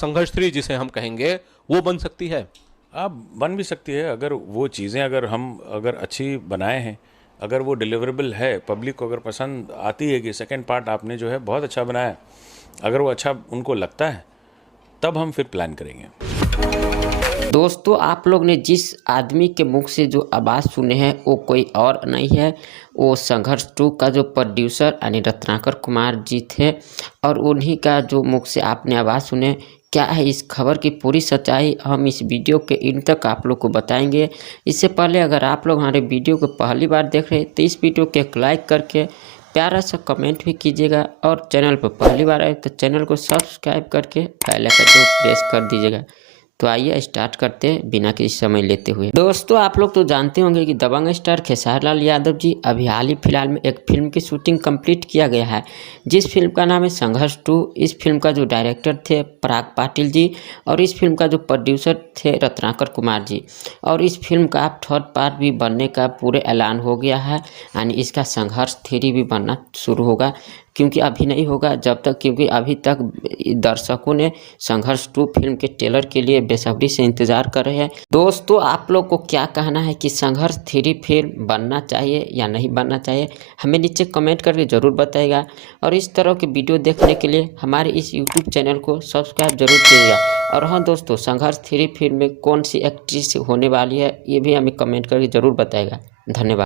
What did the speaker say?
संघर्ष 3 जिसे हम कहेंगे वो बन सकती है? आप बन भी सकती है अगर वो चीज़ें अगर अच्छी बनाए हैं, अगर वो डिलीवरेबल है, पब्लिक को अगर पसंद आती है कि सेकंड पार्ट आपने जो है बहुत अच्छा बनाया, अगर वो अच्छा उनको लगता है तब हम फिर प्लान करेंगे। दोस्तों, आप लोग ने जिस आदमी के मुख से जो आवाज़ सुने हैं वो कोई और नहीं है, वो संघर्ष 2 का जो प्रोड्यूसर यानी रत्नाकर कुमार जी थे और उन्हीं का जो मुख से आपने आवाज़ सुने। क्या है इस खबर की पूरी सच्चाई, हम इस वीडियो के इन तक आप लोग को बताएंगे। इससे पहले अगर आप लोग हमारे वीडियो को पहली बार देख रहे हैं तो इस वीडियो को एक लाइक करके प्यारा सा कमेंट भी कीजिएगा और चैनल पर पहली बार आए तो चैनल को सब्सक्राइब करके बेल आइकन को प्रेस कर दीजिएगा। तो आइए स्टार्ट करते हैं बिना किसी समय लेते हुए। दोस्तों, आप लोग तो जानते होंगे कि दबंग स्टार खेसारी लाल यादव जी अभी हाल ही फिलहाल में एक फिल्म की शूटिंग कंप्लीट किया गया है, जिस फिल्म का नाम है संघर्ष 2। इस फिल्म का जो डायरेक्टर थे पराग पाटिल जी और इस फिल्म का जो प्रोड्यूसर थे रत्नाकर कुमार जी। और इस फिल्म का अब थर्ड पार्ट भी बनने का पूरे ऐलान हो गया है, यानी इसका संघर्ष 3 भी बनना शुरू होगा। क्योंकि अभी नहीं होगा जब तक, क्योंकि अभी तक दर्शकों ने संघर्ष 2 फिल्म के ट्रेलर के लिए बेसब्री से इंतजार कर रहे हैं। दोस्तों, आप लोग को क्या कहना है कि संघर्ष 3 फिल्म बनना चाहिए या नहीं बनना चाहिए, हमें नीचे कमेंट करके ज़रूर बताइएगा। और इस तरह के वीडियो देखने के लिए हमारे इस यूट्यूब चैनल को सब्सक्राइब जरूर कीजिएगा। और हाँ दोस्तों, संघर्ष 3 फिल्म में कौन सी एक्ट्रेस होने वाली है ये भी हमें कमेंट करके ज़रूर बताएगा। धन्यवाद।